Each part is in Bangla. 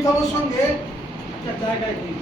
অমিতাভের সঙ্গে একটা জায়গায় দিই।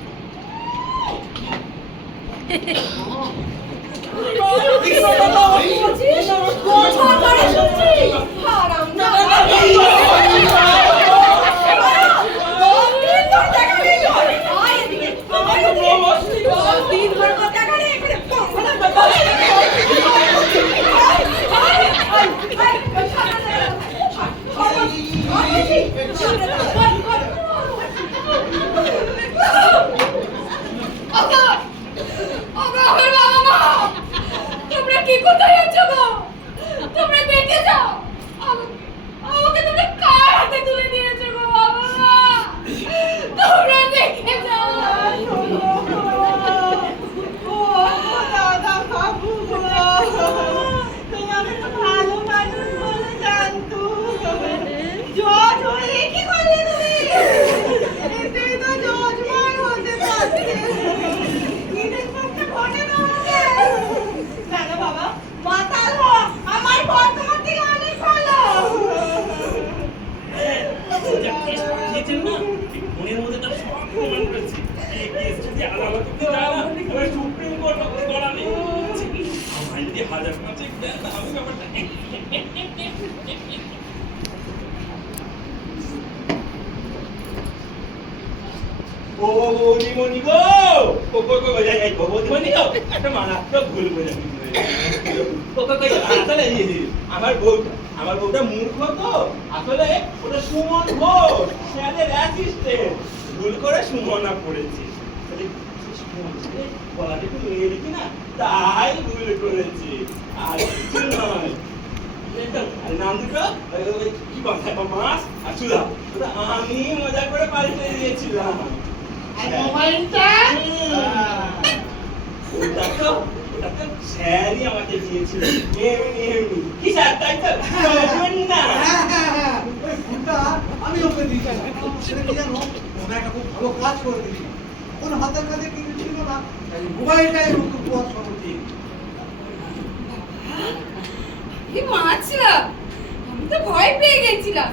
আমার বউটা মূর্খ তো আসলে ওটা সুমন ঘোষ স্যারের অ্যাসিস্ট্যান্ট ভুল করে সুমনা পড়েছি গলাটা একটু মেয়ে দেখি না তাই ভুল করেছি আর কিছু নয় নাম দুটো কি মাছ আর চুলা আমি মজা করে পাল্টে দিয়েছিলাম মোবাইলটা ওটা তো স্যারই আমাকে দিয়েছিল এমনি এমনি কি স্যার তাই তো না ওই ফোনটা আমি ওকে দিয়েছিলাম সেটা কি জানো ওনা একটা খুব ভালো কাজ করে দিয়েছিল কোন হাতের কাছে কিছু ছিল না মোবাইলটাই ওকে উপহার স্বরূপ দিয়ে কি মাছ আমি তো ভয় পেয়ে গেছিলাম